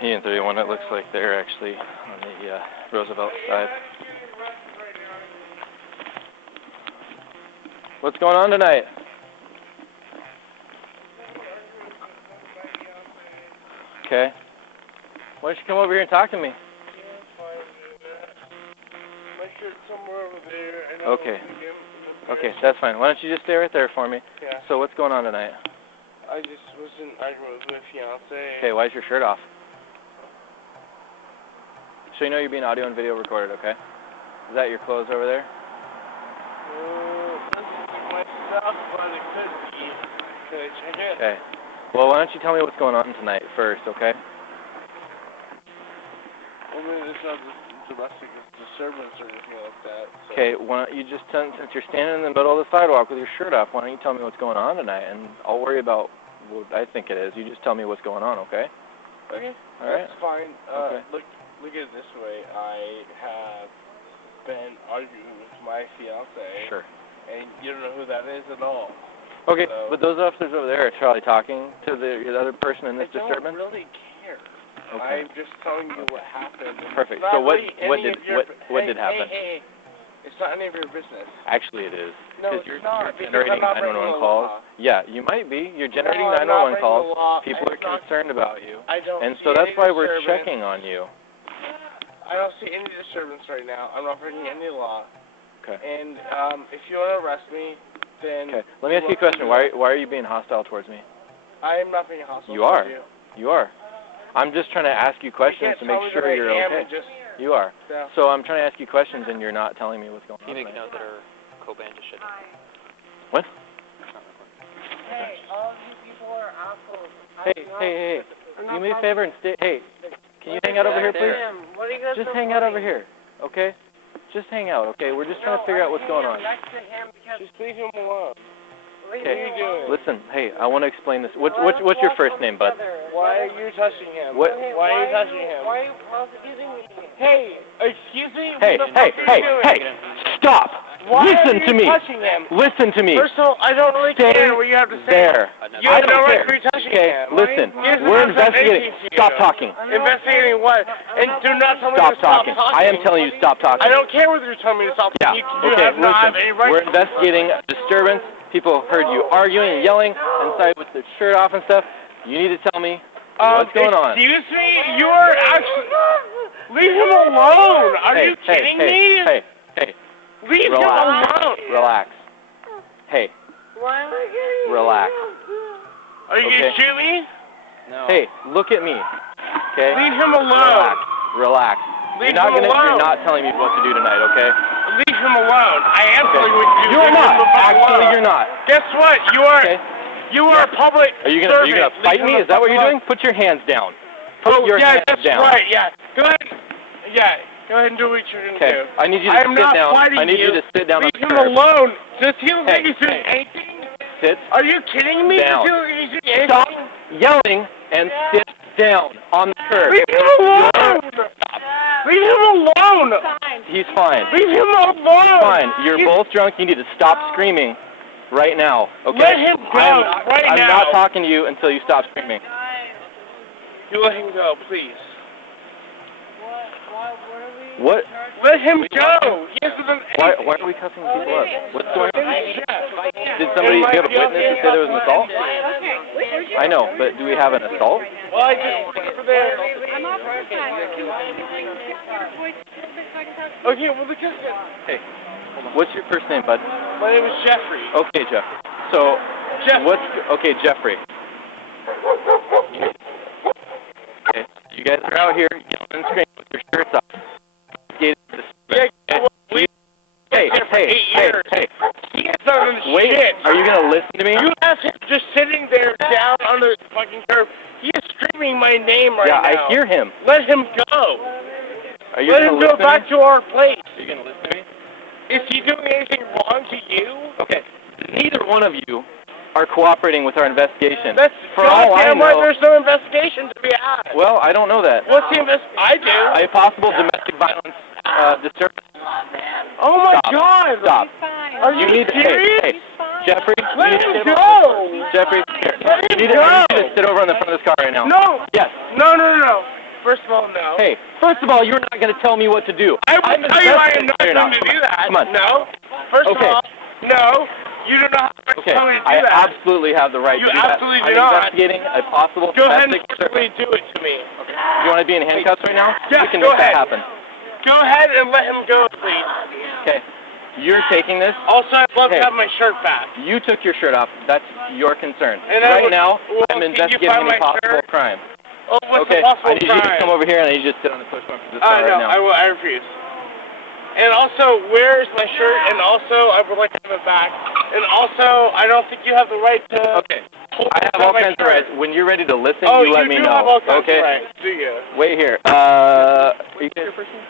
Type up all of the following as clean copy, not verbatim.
Union 31, it looks like they're actually on the Roosevelt side. What's going on tonight? Okay. Why don't you come over here and talk to me? Okay. Okay, that's fine. Why don't you just stay right there for me? Yeah. So what's going on tonight? I just was in argument with my fiance. Okay, why is your shirt off? So you know you're being audio and video recorded, okay? Is that your clothes over there? This is my stuff, but it could be. Can I check it? Okay. Well, why don't you tell me what's going on tonight first, okay? I mean, it's not domestic disturbance or anything like that. So. Okay, why don't you just, since you're standing in the middle of the sidewalk with your shirt off, why don't you tell me what's going on tonight, and I'll worry about what I think it is. You just tell me what's going on, okay? Okay, all right. That's fine. Okay. Look at it this way. I have been arguing with my fiance. Sure. And you don't know who that is at all. Okay, so, but those officers over there are probably talking to the other person in this disturbance? I don't really care. Okay. I'm just telling you what happened. Perfect. So what did happen? Hey, it's not any of your business. Actually, it is. No, you're not. generating 911 calls. Yeah, you might be. You're generating 911 calls. People are concerned about you. I don't. And so that's why we're checking on you. I don't see any disturbance right now. I'm not breaking any law. Okay. And if you want to arrest me, then. Okay. Let me ask you a question. Why are you being hostile towards me? I am not being hostile. You are. You. You are. I'm just trying to ask you questions to make sure you're okay. You are. Yeah. So I'm trying to ask you questions and you're not telling me what's going on. You make note that our co-band just shut down. What? Hey, all you people are assholes. Hey. Do me a favor and stay. Hey, can you hang out over here, please? What are you guys just hang out over here, okay? Just hang out, okay? We're just trying to figure out what's going on. Just leave him alone. Okay. What are you doing? Listen, hey, I want to explain this. What's your first name, bud? Why are you touching him? What? Why are you touching him? Why are you prosecuting me? Hey, excuse me? Hey, what the fuck are you doing? stop! Why Listen are to you me. touching him? Listen to me. First of all, I don't really Stay care what you have to say. there. You have no right to be touching him. Listen, He we're hasn't done investigating. anything to you. Stop talking. Investigating what? And do not tell me to stop talking. I am telling you to stop talking. I don't care whether you're telling me to stop Yeah. talking. You have not have any right We're to investigating a disturbance. People heard you arguing and yelling inside with the shirt off and stuff. You need to tell me what's going on. Excuse me? You are actually... Leave him alone! Are you kidding me? Hey. Leave him alone! Relax. Hey. Relax. Are you going to shoot me? No. Hey, look at me. Okay? Leave him alone. Relax. Leave him alone. You're not telling me what to do tonight, okay? Leave him alone. I am telling you what to do. You're not. Actually, you're not. Guess what? You are... Okay. You are a public Are you gonna fight me? Is that what you're doing? Put your hands down. Put your hands down. Right, yeah. Go ahead. Yeah, go ahead and do what you're going to do. Okay, I need you to sit down. I need you to sit down on the curb. Leave him alone. Does he look like he's doing anything? Sit Are you kidding me? down. Does he look like he's doing anything? Stop yelling and sit down on the curb. Leave him alone. Leave him alone. He's fine. Leave him alone. Fine. You're both drunk. You need to stop screaming right now. Okay? Let him go I'm not talking to you until you stop screaming. You let him go, please. What? Let him go. He hasn't done anything. Why are we cussing people up? What's going on? Did somebody, do you have a witness to say there was an assault? I know, but do we have an assault? Well, I just went over there. Okay, well, because... Hey, what's your first name, bud? My name is Jeffrey. Okay, Jeff. So, okay, Jeffrey. Okay, you guys are out here yelling and screaming with your shirts off. Hey. He has done Wait, shit. are you going to listen to me? You have him just sitting there down on the fucking curb. He is screaming my name right now. Yeah, I hear him. Let him go. Are you Let him go back to our place. Are you going to listen to me? Is he doing anything wrong to you? Okay, neither one of you are cooperating with our investigation. That's for all I know. Why there's no investigation to be had. Well, I don't know that. What's the I do. A possible domestic violence disturbance. Oh my Stop. God! Stop. Are you serious? Hey. Jeffrey, Let him go! Jeffrey, here. Let him You need go! to sit over on the front of this car right now. No! Yes. No. First of all, no. Hey, first of all, you're not going to tell me what to do. I will tell you I am not going to do that. Come on. No. First of all, no. You do not have to tell me to do that. I absolutely have the right to do that. You absolutely do I'm not. investigating a possible Go ahead and domestic forcibly do it to me. Okay. Do you want to be in handcuffs right now? Yes, we can go make ahead. that happen. Go ahead and let him go, please. Okay. You're taking this. Also, I'd love to have my shirt back. You took your shirt off. That's your concern. And right now, I'm investigating any possible shirt? crime. Oh, what's okay, the possible I need you to crime? come over here and I need you to sit on the push button for this car right now. I refuse. And also, where is my shirt? And also, I would like to have it back. And also, I don't think you have the right to... Okay. I have all kinds of rights. When you're ready to listen, you let me know. Have all kinds okay? of rights, do you? Wait here. Are you your person?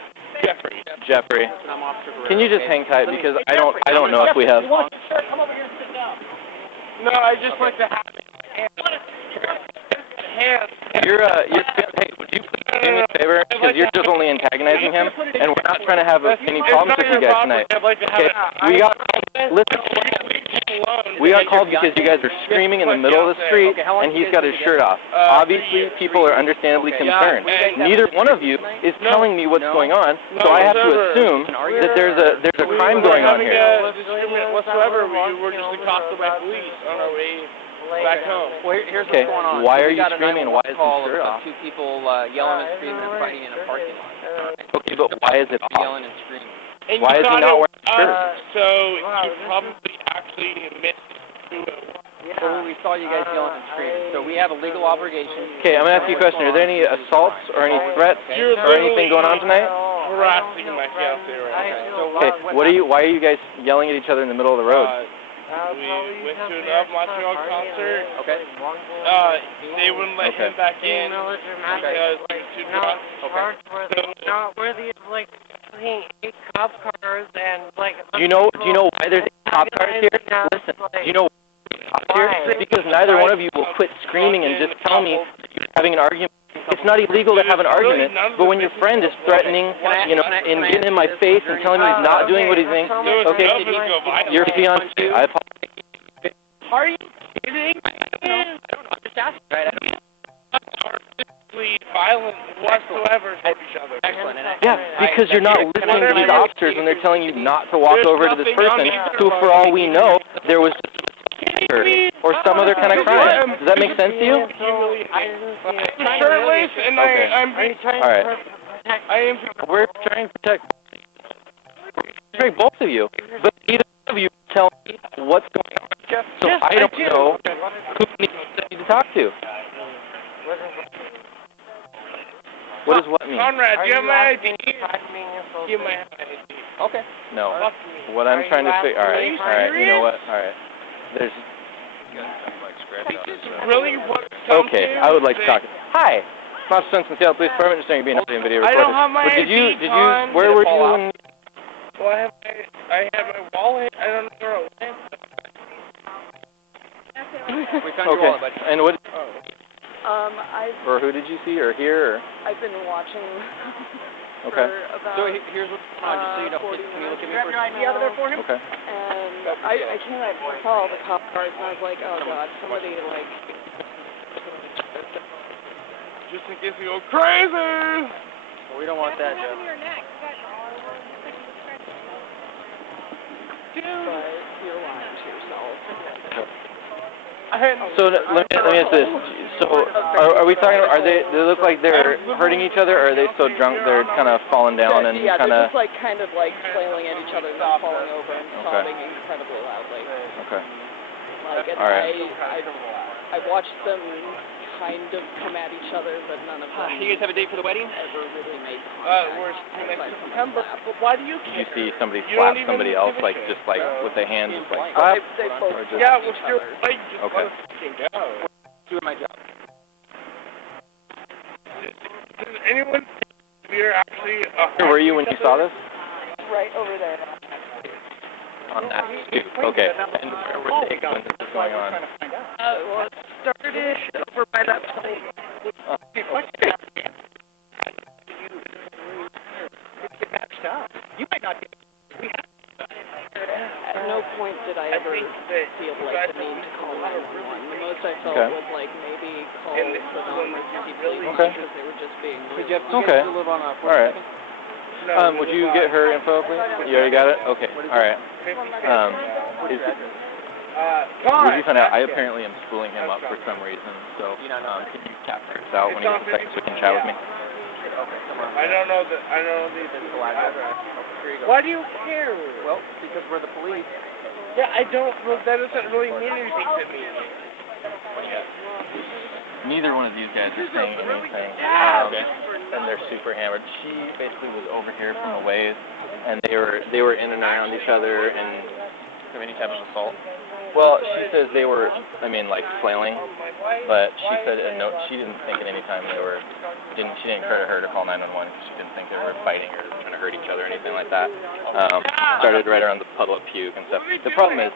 Jeffrey. Can you just hang tight because I don't know if we have. Come over here and sit down. No, I just like to have it. Hands. Hey, would you please do me a favor? Because you're just only antagonizing him, and we're not trying to have any problems with you guys tonight. Okay, we got called because you guys are screaming in the middle of the street, and he's got his shirt off. Obviously, people are understandably concerned. Neither one of you is telling me what's going on, so I have to assume that there's a crime going on here. Whatsoever, we were just accosted by police on our way back home. Well, here's what's going on. Why are We you got a screaming and why is call his shirt of off? two people yelling and screaming and fighting in a parking lot. Okay, but why is it off? Yelling and screaming. And why is he not wearing a shirt? So you probably actually missed it. Well, we saw you guys yelling and screaming. So we have a legal obligation. Okay, I'm going to ask you a question. Are there any assaults or any threats or anything going on tonight? Harassing my fiance right now. Okay, why are you guys yelling at each other in the middle of the road? We went to an Montreal concert. Okay. They wouldn't let him back in because he was too drunk. Not worthy of like 8 cop cars and like. Do you know why there's 8 cop cars here? Listen, do you know why there's cops here? Because neither one of you will quit screaming and just tell me that you're having an argument. It's not illegal to have an argument, but when your friend is threatening, and getting in my face and telling me he's not doing what he's saying, okay, your fiancé, I apologize. Are you kidding? I don't know. I'm just asking, right? I don't violent whatsoever towards each other. Excellent. Yeah, because you're not listening to these officers when they're telling you not to walk over to this person who, for all we know, there was or some other kind of crime. Does that make sense to you? I'm shirtless and I'm being all right. We're trying to protect both of you, but neither of you tell me what's going on. So I don't know who needs to talk to. What does what mean? Conrad, do you have my ID? Give my ID. Okay. No. What I'm trying to figure. All right. You know what? All right. There's. Really? Okay. I would like to talk. Hi. I'm Swenson, Seattle Police Department. Just saying, being a video recorded. I don't have my ID. Did you? Where were you when? Well, I have my wallet. I don't know where it went. We found your wallet, buddy. And what? Or who did you see or hear? Or? I've been watching Okay. for about So here's what's going on, just so you know. Can you look at me for a second? ID out of there for him? Okay. and I came out and saw the cop cars and I was like, oh god, somebody like... Just in case we go crazy! Well, we don't want that, Jeff. But you're lying to yourself. So let me ask this. So are we talking? They look like they're hurting each other, or are they so drunk they're kind of falling down and yeah, kind they're of? just kind of flailing at each other and then falling over and sobbing incredibly loudly. Okay. And all right. I watched them kind of come at each other, but none of them. You guys have a date for the wedding? Ever really made contact. We're next September. But why do you Did you see somebody slap somebody else with their hand, just like slap? They both Or just, yeah, well, you're like, just okay. let us go. Doing my job. Does anyone here actually... Where were you when you saw this? Right over there. On that stoop. Okay. And where were they when this was going on? Well, it started over by that place. You might not get. At no point did I ever feel most I felt was like maybe call the non-emergency police because they were just being rude. Jeff, you guys still live on a 42nd? No, would you get her info, please? You already got it? Okay. All right. Would you find out? I apparently am schooling him up for some reason, so can you capture this out when he gets a second so he can chat with me? I don't know the physical address. Why do you care? Well, because we're the police. Yeah, I don't. Well, that doesn't really mean anything to me. Neither one of these guys are saying anything, and they're super hammered. She basically was over here from a ways, and they were in and around each other and any type of assault. Well, she says they were, like flailing, but she said no. She didn't think at any time they were. She didn't occur to her to call 911 because she didn't think they were fighting or trying to hurt each other or anything like that. Started right around the puddle of puke and stuff. The problem is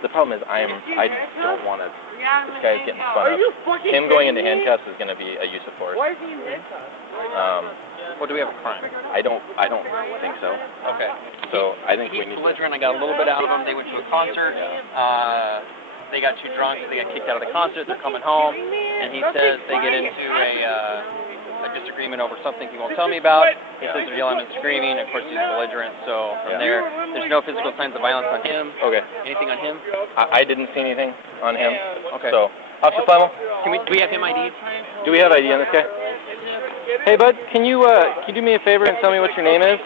I don't want to. This guy's getting spun up. Him going into handcuffs is going to be a use of force. Why is he in handcuffs? Well, do we have a crime? I don't think so. Okay. So I think he's belligerent. I got a little bit out of him. They went to a concert. They got too drunk, so they got kicked out of the concert. They're coming home, and he says they get into a disagreement over something he won't tell me about. He says they're yelling and screaming. Of course, he's belligerent. So from there's no physical signs of violence on him. Okay. Anything on him? I didn't see anything on him. Okay. So, Officer Flemmel? Do we have him ID'd? Do we have ID on this guy? Hey, bud, can you do me a favor and tell me what your name is?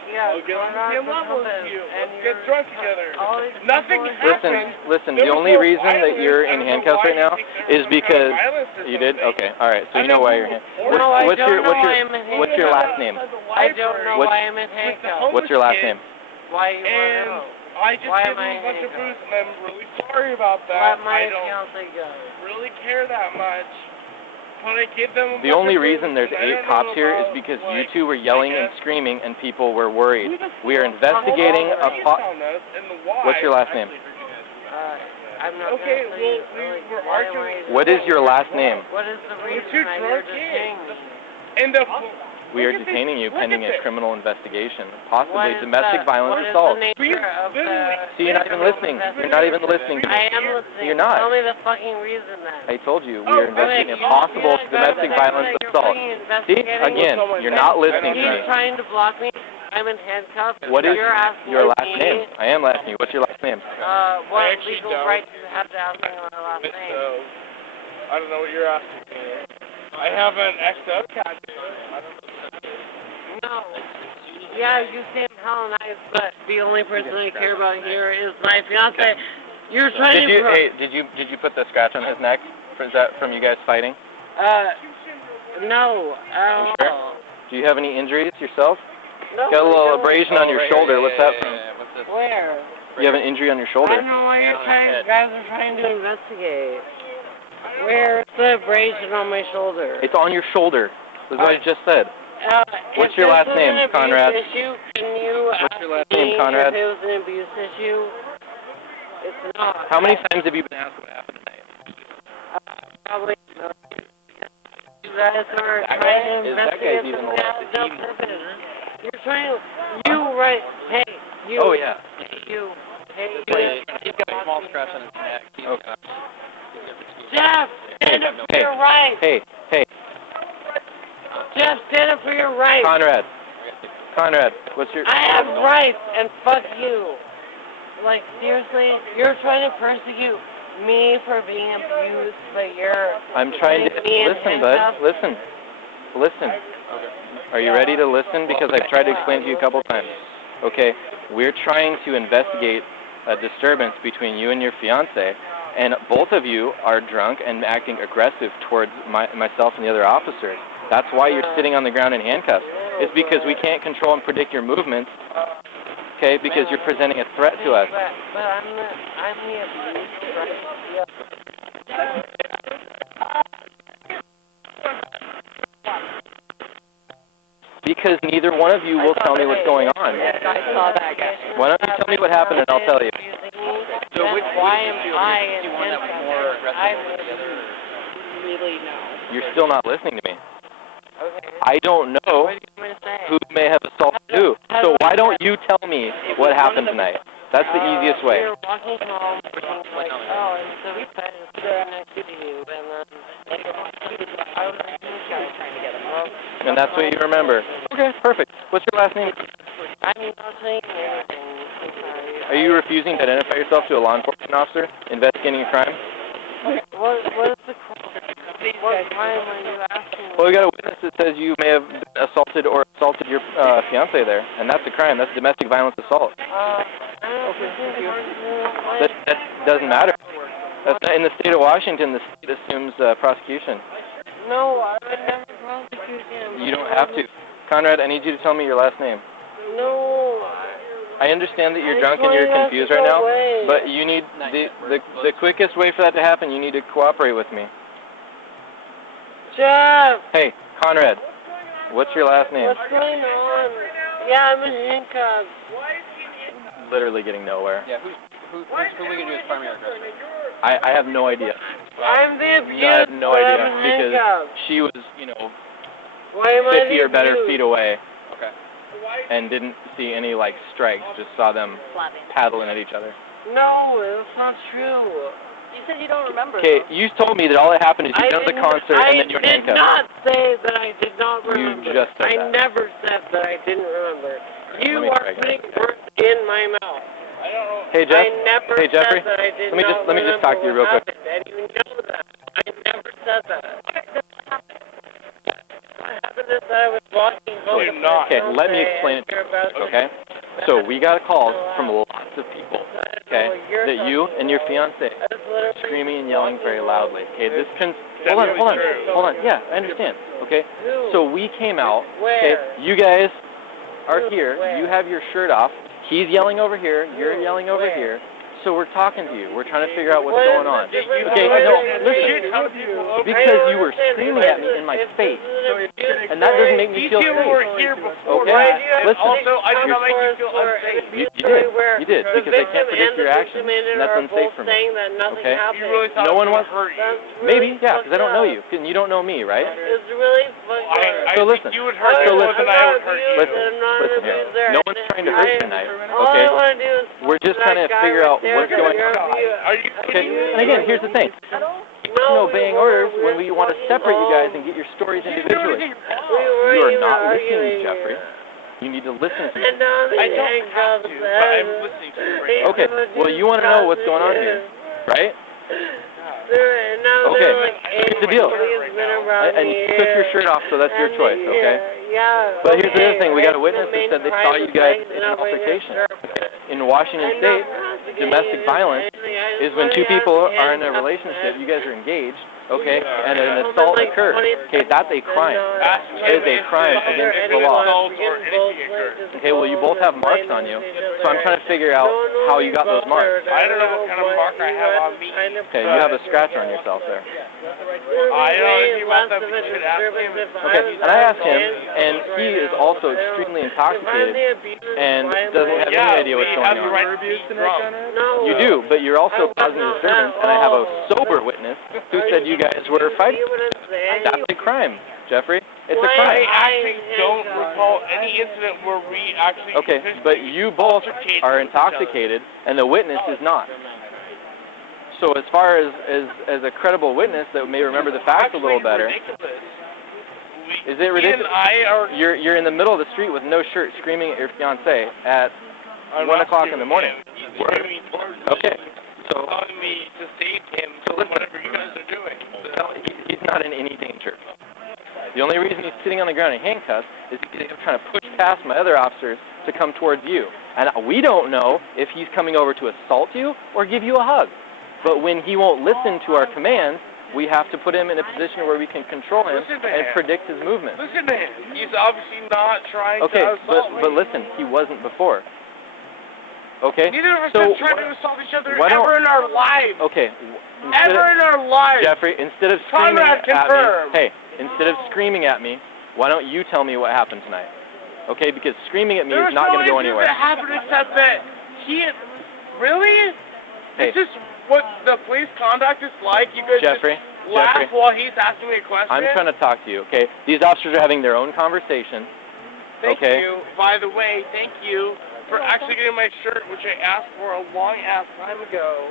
Get drunk together. Nothing happened. Listen, the only reason that you're in handcuffs right now is because you did? Okay, all right. So you know why you're in handcuffs. What's your last name? I don't know why I'm in handcuffs. What's your last name? Why you want to know? I just gave him a bunch of bruises, and I'm really sorry about that. I don't really care that much. But I give them the only reason there's 8 cops here is because you two were yelling and screaming, and people were worried. We are investigating a What's your last name? I'm not okay, well, we're arguing. What is your last name? What is the reason that you're detaining me? We are detaining you pending a criminal investigation, possibly domestic violence assault. See, you're not even listening. You're not even listening. I am listening. You're not. Tell me the fucking reason then. I told you, we are investigating a possible domestic violence assault. See, again, you're not listening to me. He's trying to block me. I'm in handcuffs. What is your last name? I am asking you. What's your last name? What legal right do you have to ask me my last name? I don't know what you're asking me. I have an XO tattoo. No. Yeah, you seem hella nice, but the only person I care about here is my fiance. You're trying Did you put the scratch on his neck? Is that from you guys fighting? No. Sure? Do you have any injuries yourself? No. Got a little abrasion on your shoulder. What's that from? Where? You have an injury on your shoulder. I don't know why you guys are trying to investigate. Where's the abrasion on my shoulder? It's on your shoulder. That's what I just said. What's your last name, Conrad? What's your last name, Conrad? If it was an abuse issue, it's not. How many times have you been asked what happened tonight? Probably no. You guys are trying to investigate something that has no purpose. You're trying to... Hey, you. Oh, yeah. Hey, you. He's got a small scratch on his neck. Okay. Jeff, stand up for your right. Hey. Jeff, stand up for your right. Conrad, what's your... I have rights, and fuck you. Like, seriously? You're trying to persecute me for being abused, but you're... I'm trying to... Listen, bud. Listen. Are you ready to listen? Because I've tried to explain to you a couple times. Okay? We're trying to investigate a disturbance between you and your fiancé, and both of you are drunk and acting aggressive towards myself and the other officers. That's why you're sitting on the ground in handcuffs. It's because we can't control and predict your movements, okay, because you're presenting a threat to us. But I'm the abused, right? Because neither one of you will tell me what's going on. Yes, I saw that guy. Why don't you tell me what happened and I'll tell you. So why am I in one that was more aggressive than the other? Really, no. You're still not listening to me. Okay. I don't know who may have assaulted who. So why don't you tell me what happened tonight? That's the easiest way. We were walking home, and like, oh, I'm so excited to sit next to you, and then And that's what you remember. Okay, perfect. What's your last name? I'm not saying anything. I'm sorry. Are you refusing to identify yourself to a law enforcement officer investigating a crime? What is the crime? What crime are you asking? Well, we got a witness that says you may have assaulted or assaulted your fiance there, and that's a crime. That's domestic violence assault. That doesn't matter. That's not, in the state of Washington, the state assumes prosecution. No, I would never prosecute him. You don't have to. Conrad, I need you to tell me your last name. No. I understand that you're drunk and you're confused right now, but you need the quickest way for that to happen. You need to cooperate with me. Jeff. Hey, Conrad, what's your last name? What's going on? Yeah, I'm in handcuffs. Literally getting nowhere. Yeah, who we gonna do as primary aggressor? I have no idea. I'm the abused. I have no idea because handcuffs. she was, Why am I 50 or better feet away. Okay. And didn't see any strikes, just saw them paddling at each other. No, that's not true. You said you don't remember. Okay, you told me that all that happened is you went to the concert and then you were handcuffed. I did not say that I did not remember. You just said that. I never said that I didn't remember. You are putting again. words in my mouth. I don't know. Hey, Jeff. I never Hey, Jeffrey. said that I did Let me just talk to you real quick. And you know that. I never said that. What happened is that I was walking home. You're not. Okay, let me explain it to you, okay? So we got a call from lots of people, okay, that you and your fiancé are screaming and yelling very loudly, okay? This can... Hold on. Yeah, I understand, okay? So we came out, okay? You guys are here. You have your shirt off. He's yelling over here. You're yelling over here. So we're talking to you. We're trying to figure out what's going on. Okay, no, listen. Because you were screaming at me in my face. And that doesn't make me feel safe. Okay? Listen. Also, I do not make you feel unsafe. You did. Because I can't predict your actions. And that's unsafe for me. Okay? You really thought No one would wants... hurt you. Maybe, yeah, because I don't know you. And you don't know me, right? It's really fucking So listen. You would hurt me more than I would hurt you. Listen here. No one's trying to hurt you tonight, okay? We're just trying to figure out what's going on. Are you Okay? kidding me? And again, here's the thing. No obeying orders when we want to separate you guys and get your stories individually. You are not listening, Jeffrey. You need to listen to me. I don't have to, but I'm listening to you right now. Okay, well, you want to know what's going on here, right? Okay, here's the deal. And you took your shirt off, so that's your choice, okay? But here's the other thing. We got a witness that said they saw you guys in an altercation. In Washington State, domestic violence is when two people are in a relationship, you guys are engaged, okay, and an assault occurs. Okay, that's a crime. It is a crime against the law. Okay, well, you both have marks on you, so I'm trying to figure out how you got those marks. I don't know what kind of mark I have on me. Okay, you have a scratch on yourself there. I don't know anything about that, but you should ask him. Okay, and I asked him, and he is also extremely intoxicated and doesn't have any idea what's going on. You do, but you're also causing disturbance, and I have a sober witness who said you guys were fighting. That's a crime, Jeffrey. It's a crime. I actually don't recall any incident where we actually... Okay, but you both are intoxicated, and the witness is not. So as far as a credible witness that may remember the facts a little better, is it ridiculous? You're in the middle of the street with no shirt, screaming at your fiancé at 1 o'clock in the morning. Okay, so telling me to save him to whatever you guys are doing. He's not in any danger. The only reason he's sitting on the ground in handcuffs is because he's trying to push past my other officers to come towards you. And we don't know if he's coming over to assault you or give you a hug. But when he won't listen to our commands, we have to put him in a position where we can control him and predict his movement. Listen to him. He's obviously not trying to assault me. But listen, he wasn't before. Okay? Neither of us have tried to assault each other ever in our lives. Okay. Ever in our lives. Jeffrey, instead of screaming at me, instead of screaming at me, why don't you tell me what happened tonight? Okay? Because screaming at me is not going to go anywhere. There's no incident that happened except that he... Really? Hey. It's just what the police conduct is like. You guys just laugh while he's asking me a question. I'm trying to talk to you, okay? These officers are having their own conversation. Thank you. By the way, thank you for actually getting my shirt, which I asked for a long-ass time ago.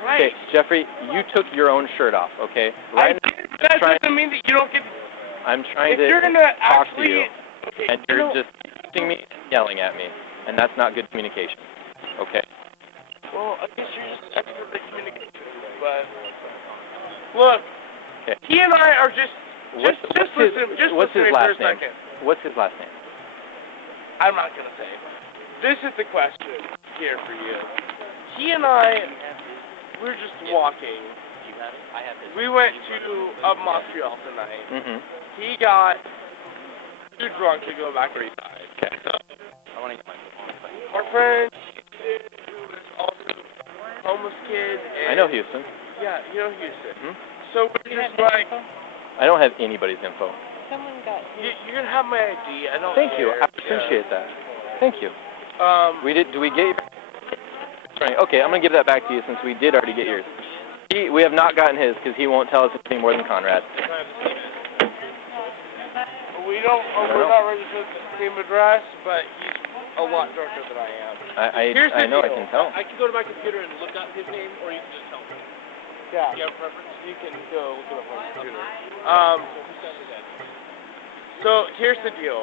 Christ. Okay, Jeffrey, you took your own shirt off, okay? Right I did, but that doesn't mean that you don't get... I'm trying if to you're gonna talk actually, to you, okay, and you're just teaching me, yelling at me, and that's not good communication, okay? Well, I guess you're just expert at communication, but... Look, Okay. he and I are just listen his last for a second. What's his last name? I'm not gonna say. This is the question here for you. He and I, we're just walking. We went to Montreal tonight. Mm-hmm. He got too drunk to go back inside. Okay. So, I want to get my phone. our friend who is also a homeless kid. And, I know Houston. Yeah, you know Houston. Mm-hmm. So we're just like, I don't have anybody's info. Someone got you're gonna have my ID. I don't. Thank you. care. I appreciate that. Thank you. Do we get your... Okay, I'm going to give that back to you since we did already get yours. We have not gotten his because he won't tell us anything more than Conrad. We're not registered at the same address, but he's a lot darker than I am. I know, I can tell. I can go to my computer and look up his name, or you can just tell me. Yeah. Do you have a preference? You can go look it up on my computer. So here's the deal.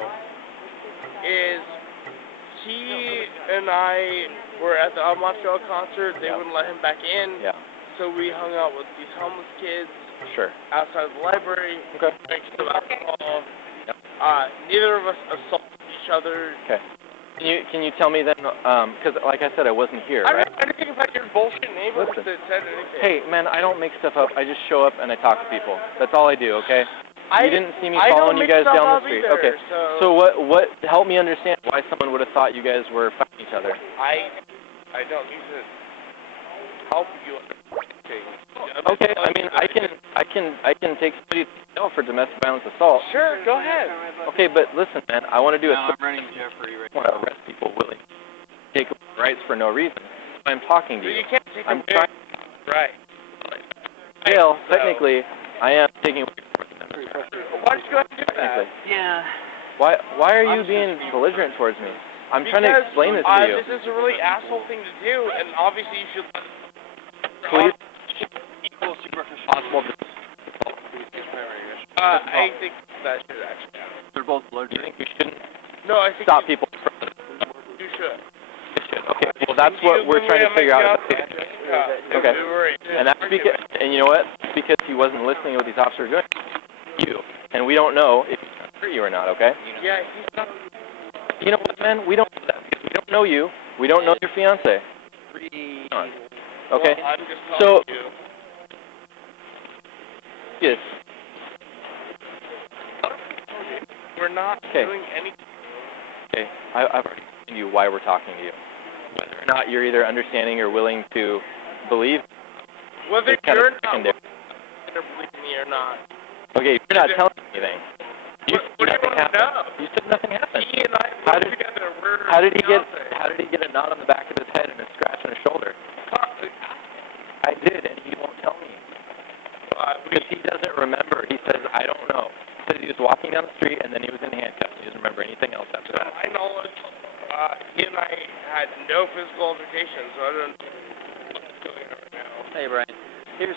Is he and I were at the Montreal concert. They wouldn't let him back in. Yeah. So we hung out with these homeless kids Sure. outside the library. Okay. Drank some alcohol. Yep. Neither of us assaulted each other. Okay. Can you tell me then, because like I said, I wasn't here, I right? don't know anything about your bullshit neighbors Listen. that said anything. Hey, man, I don't make stuff up. I just show up and I talk to people. That's all I do, okay? You didn't see me following you guys down the street. Either, Okay. So what? Help me understand why someone would have thought you guys were fighting each other. I don't need to help you. Okay. I mean, I can take somebody to jail for domestic violence assault. Sure, go ahead. Okay, but listen, man, I want to do I'm running Jeffrey right I want to arrest people willing to take rights for no reason. I'm talking to So you. you can't take I'm away. trying. Right. Jail. So- Technically, I am taking away. Why don't you go ahead and do that? Technically. Yeah. Why are you being belligerent towards me? I'm trying to explain this to you. This is a really asshole thing to do, and obviously you should. Please. Equal superficial. Possible. I think that should actually happen. They're both Do allergic. you think we shouldn't No, I think stop people? you should. Okay. Well, that's what we're trying to figure out. Okay. And that's because, and you know what? Because he wasn't listening to what these officers are doing. You. And we don't know if he's going to hurt you or not, okay? Yeah, he's not. You know what, man? We don't know that because we don't know you. We don't know your fiance. Okay? Well, I'm just So, telling you. yes. We're not Okay. doing anything. Okay. I've already told you why we're talking to you. Whether or not you're either understanding or willing to believe. Whether it's kind you're of not secondary. believe me or not. Okay, you're not telling me anything. You What do said you nothing want to happened. know? You said nothing happened. He and I How live did- together. We're How did he get? fiancés. How did he get a knot on the back of his head and a scratch on his shoulder? I did, and he won't tell me because he doesn't remember. He says, "I don't know." He says he was walking down the street and then he was in handcuffs. He doesn't remember anything else after that. I know he and I had no physical altercation, so I don't know what's going on right now. Hey, Brian. Here's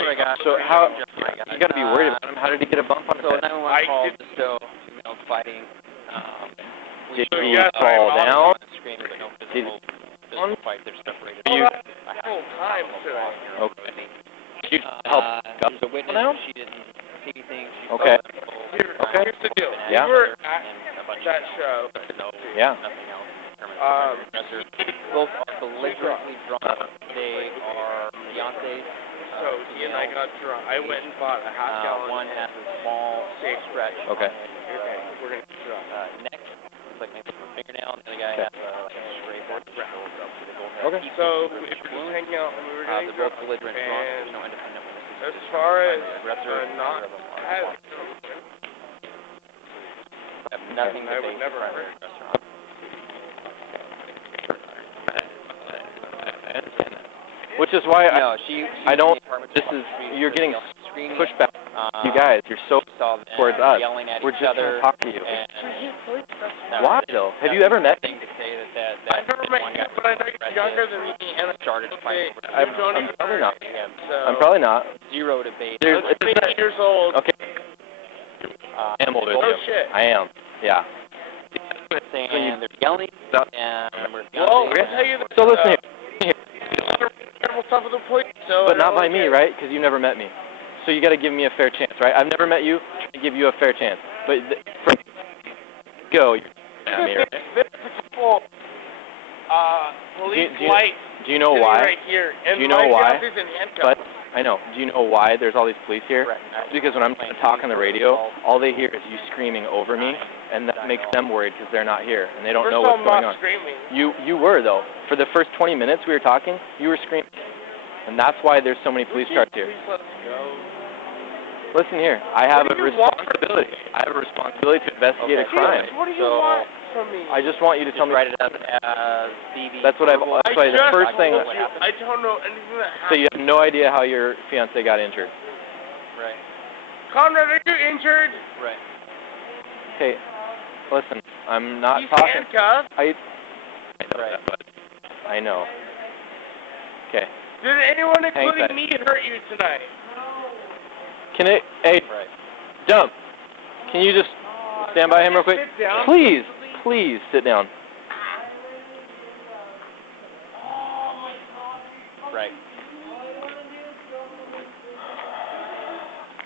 what I got. So how? I got. You got to be worried about him. How did he get a bump on his So head? 911 called to show females fighting. Did So he yes, fall I'm down? Screaming, but no Did- physical fight. They're separated. You- The whole time today. Okay. Did you help? She's a witness. now? She didn't see anything. She Okay. saw Here's the deal. Yeah. We were at and a bunch that of show. Yeah. nothing else. Both are belligerently drunk. They are fiancés. So he and I got drunk. I went and bought a half gallon. One has a small safe scratch. Okay. On his, Okay, we're gonna get drunk. neck. Looks like maybe from a fingernail. And the other guy has like a stray bullet to the shoulder. So they both have Okay. equal So we superficial were wounds. hanging out and we were getting They're drunk. both belligerent drunk. There's And no independent witnesses. as Just far as primary aggressor, not neither of them are having, have nothing I to would base never the primary hurt. aggressor on. I understand that. Which is why No, she I don't. in the apartment This across is the street, you're getting screaming, pushback. You guys, you're so saw them towards us. yelling at We're each just trying other, to talk to you. and Why though? Have you ever met? Thing to say that I've never met you, but I know you're younger than me, and started fighting. I'm probably not. So I'm probably not. Zero debate. There's, I'm 8 years old. okay. I am older than you. shit. I am. Yeah. Saying they're yelling, and we're Well, I'll tell you this. So listen here. Terrible stuff with the police, so But not by me, right? Because you never met me. So you got to give me a fair chance, right? I've never met you. I'm trying to give you a fair chance. But from go, you're at me, right? There's a couple police lights. Do you know why? Right here. And do you know why? in handcuffs. But I know. Do you know why there's all these police here? Right. It's because when I'm trying to talk on the radio, all they hear is you screaming over me, and that makes them worried because they're not here and they don't know what's going on. Screaming. You were though. For the first 20 minutes we were talking, you were screaming, and that's why there's so many police cars here. Listen here. I have a responsibility. I have a responsibility to investigate a crime. What do you want from me? I just want you to tell me. Write it up as CV. That's what I've. That's why the first thing. I don't know anything that happened. So you have no idea how your fiance got injured. Right. Conrad, are you injured? Right. Hey, listen. I'm not He's talking. handcuffed. I know that, but I know. Okay. Did anyone, Hang including tight. me, hurt you tonight? Can it? Hey, Dump. Can you just stand by him real quick? Sit down. Please, please sit down. Right.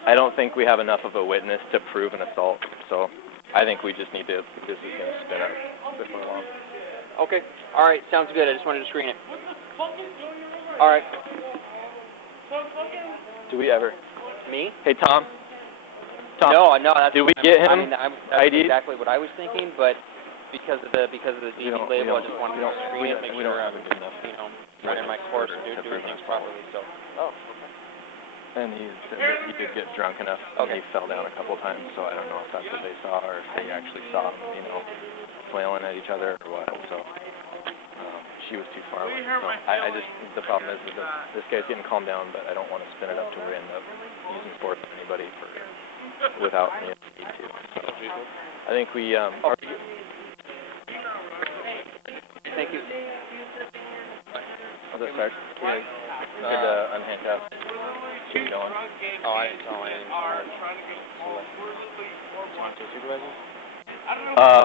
I don't think we have enough of a witness to prove an assault, so I think we just need to. This is going to spin up before long. Okay. All right. Sounds good. I just wanted to screen it. All right. Do we ever? Me? Hey, Tom. No, that's. Did we get him that's ID? exactly what I was thinking, but because of the DD label, I just wanted to screen it, make sure I'm, running my course and doing things properly. So. Oh. And he did get drunk enough. Okay. He fell down a couple times, so I don't know if that's what they saw or if they actually saw him, flailing at each other or what. So she was too far away. So I just the problem is that this guy's getting calmed down, but I don't want to spin it up to where we end up using force on anybody without me need to. So I think we Thank you. How's that start? Good unhandcuffed. Keep going. Oh, I didn't tell anything.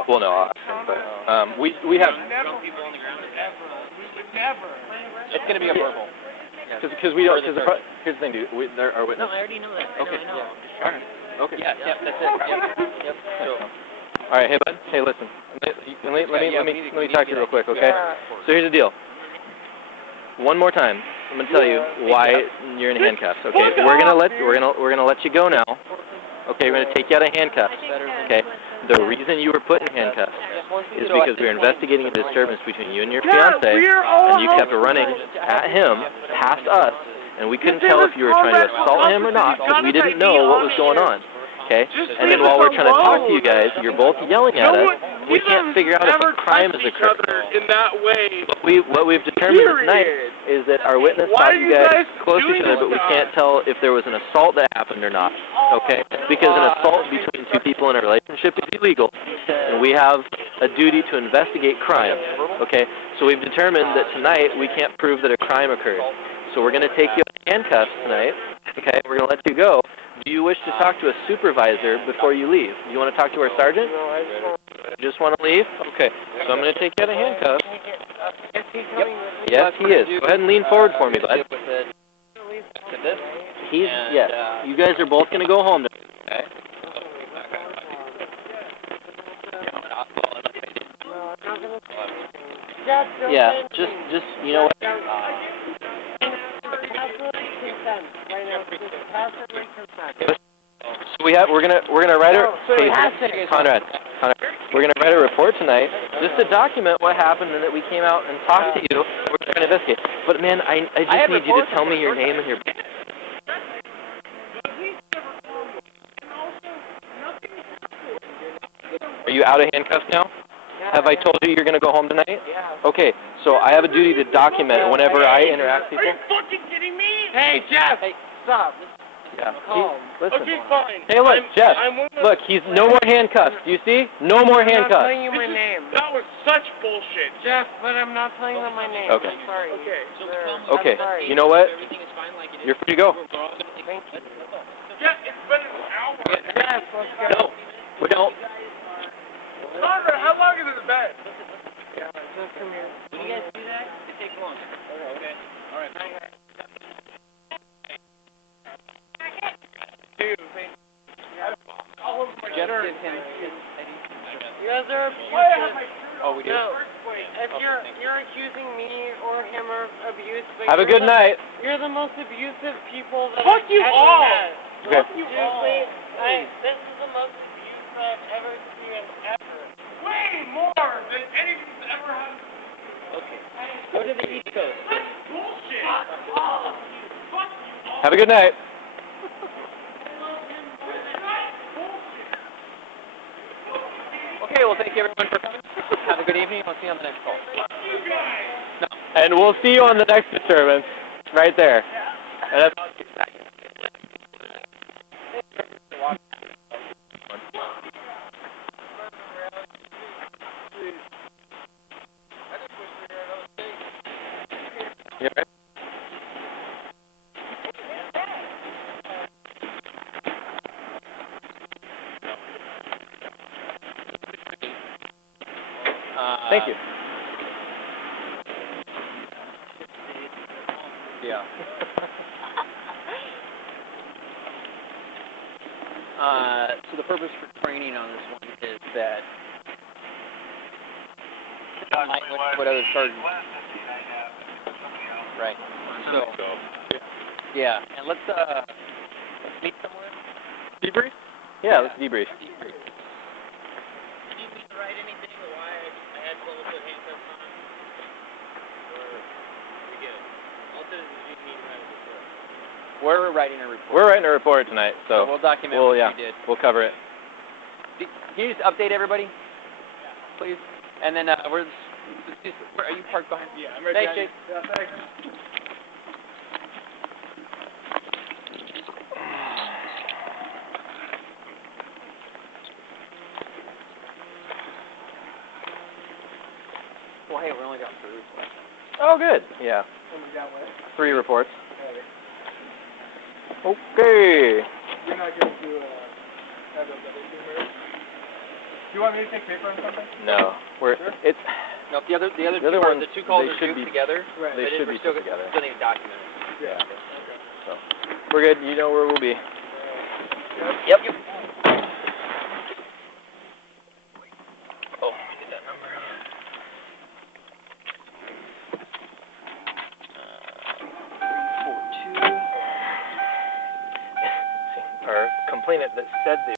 Well, no, but we have. Drunk people on the ground. Never. It's going to be a verbal. Because we don't. Here's the thing, dude. There are witnesses. No, I already know that. Okay. I know. All right. Okay. Yeah, that's it. Yep. So. All right, hey bud. Hey, listen. Let me talk to you real quick, okay? So here's the deal. One more time, I'm gonna tell you why you're in handcuffs. Okay, we're gonna let you go now. Okay, we're gonna take you out of handcuffs. Okay. The reason you were put in handcuffs is because we were investigating a disturbance between you and your fiance, and you kept running at him past us, and we couldn't tell if you were trying to assault him or not because we didn't know what was going on. Okay? And then while we're trying to talk to you guys, you're both yelling at us. We can't figure out if a crime has occurred. In that way. What we've determined tonight is that our witness saw you guys close to each other, but we can't tell if there was an assault that happened or not. Okay? Because an assault between two people in a relationship is illegal, and we have a duty to investigate crime. Okay? So we've determined that tonight we can't prove that a crime occurred. So we're going to take you in handcuffs tonight. Okay? We're going to let you go. Do you wish to talk to a supervisor before you leave? Do you want to talk to our sergeant? No, I You just want to leave? Okay. So I'm going to take you out of handcuffs. Is he coming with me? Yes, he is. Go ahead and lean forward for me, bud. Yes. You guys are both going to go home. Okay. Yeah. Just you know what? So we're gonna write Conrad, we're gonna write a report tonight just to document what happened and that we came out and talked to you. We're gonna investigate. But man, I just need you to tell me your name and your. Are you out of handcuffs now? Have I told you you're going to go home tonight? Yeah. Okay, so I have a duty to document whenever I interact with people. Are you fucking kidding me? Hey, Jeff! Hey, stop. Yeah. Calm. Listen. Okay, fine. Hey, look, Jeff. I'm Look, he's no more handcuffs. Do you see? No more I'm not handcuffs. telling you my name. That was such bullshit. Jeff, but I'm not telling them my name. Okay. I'm sorry. Okay. Okay. I'm sorry. You know what? You're free to go. Thank you. Yeah, it's been an hour. Yes, let's go. No, we don't. Conrad, how long has it been? Yeah, just come here. When you guys do that, it takes long. Okay. All right. Dude, all over my Jeff shirt. did him his ID. You guys are Why do I have abusive. my shirt Oh, we do? No. If Okay, you're thank you. you're accusing me or him of abuse, but Have a you're good the, night. You're the most abusive people that Fuck I've you ever all. met. Okay. Fuck you all. Seriously, this is the most abuse I've ever experienced ever. Way more than anything's ever happened. Okay. Go to the East Coast. Bullshit. Fuck you all. Have a good night. Okay, well, thank you everyone for coming. Have a good evening. We'll see you on the next call. No. And we'll see you on the next disturbance. Right there. And that's You all right? Thank you. Yeah. So the purpose for training on this one is that what other charges. Right. So yeah, and let's meet somewhere. Debrief? Yeah, let's debrief. Did you need me to write anything or why I had someone put handcuffs on him? Or we good? Also, did you need me to write a report? We're writing a report. We're writing a report tonight, so we'll document what yeah, we did. we'll cover it. Can you just update everybody, please? And then where are you parked behind? Yeah, I'm right Thanks, behind Jake. you. Yeah, thanks. Well, hey, we only got 3 reports. Oh, good. Yeah. 3 reports. Okay. You're not going to have those other 2 merged? Do you want me to take paper on something? No, it's No, the other ones, the 2 calls they are should grouped be together. Right. They should be still put together. Still need to document it. Yeah. So we're good. You know where we'll be. Yep. Oh, get that number. 342. Our complainant that said they